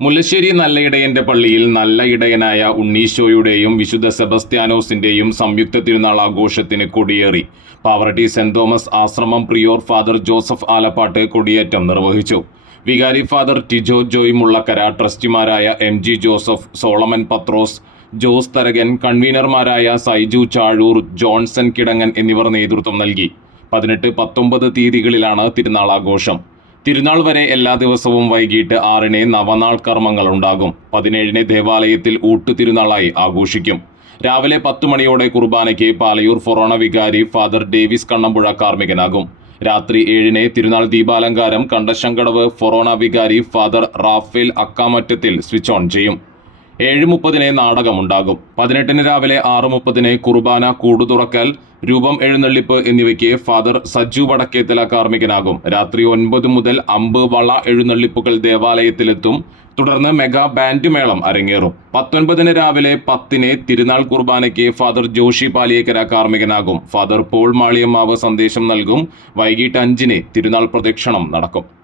മുല്ലശ്ശേരി നല്ല ഇടയന്റെ പള്ളിയിൽ നല്ല ഇടയനായ ഉണ്ണീശോയുടെയും വിശുദ്ധ സെബസ്ത്യാനോസിന്റെയും സംയുക്ത തിരുനാൾ ആഘോഷത്തിന് കൊടിയേറി. പാവറട്ടി സെന്റ് തോമസ് ആശ്രമം പ്രിയോർ ഫാദർ ജോസഫ് ആലപ്പാട്ട് കൊടിയേറ്റം നിർവഹിച്ചു. വികാരി ഫാദർ ടിജോ ജോയ് മുള്ളക്കര, ട്രസ്റ്റിമാരായ MG Joseph, Solomon Pathros, Jose Tharakan, കൺവീനർമാരായ സൈജു ചാഴൂർ, ജോൺസൺ കിടങ്ങൻ എന്നിവർ നേതൃത്വം നൽകി. 18, 19 തീയതികളിലാണ് തിരുനാളാഘോഷം. തിരുനാൾ വരെ എല്ലാ ദിവസവും വൈകിട്ട് 6-ന് നവനാൾ കർമ്മങ്ങൾ ഉണ്ടാകും. 17-ന് ദേവാലയത്തിൽ ഊട്ടുതിരുനാളായി ആഘോഷിക്കും. രാവിലെ 10 മണിയോടെ കുർബാനയ്ക്ക് പാലയൂർ ഫൊറോണ വികാരി ഫാദർ ഡേവിസ് കണ്ണമ്പുഴ കാർമ്മികനാകും. രാത്രി 7-ന് തിരുനാൾ ദീപാലങ്കാരം കണ്ടശങ്കടവ് ഫൊറോണ വികാരി ഫാദർ റാഫേൽ അക്കാമറ്റത്തിൽ സ്വിച്ച് ഓൺ ചെയ്യും. 7:30-ന് നാടകമുണ്ടാകും. 18-ന് രാവിലെ 6:30-ന് കുർബാന, കൂടുതുറക്കൽ, രൂപം എഴുന്നള്ളിപ്പ് എന്നിവയ്ക്ക് ഫാദർ സജ്ജു വടക്കേത്തല കാർമ്മികനാകും. രാത്രി 9 മുതൽ അമ്പ്, വള എഴുന്നള്ളിപ്പുകൾ ദേവാലയത്തിലെത്തും. തുടർന്ന് മെഗാ ബാൻഡ് മേളം അരങ്ങേറും. 19-ന് രാവിലെ 10-ന് തിരുനാൾ കുർബാനയ്ക്ക് ഫാദർ ജോഷി പാലിയേക്കര കാർമ്മികനാകും. ഫാദർ പോൾ മാളിയമ്മാവ് സന്ദേശം നൽകും. വൈകിട്ട് 5-ന് തിരുനാൾ പ്രദക്ഷിണം നടക്കും.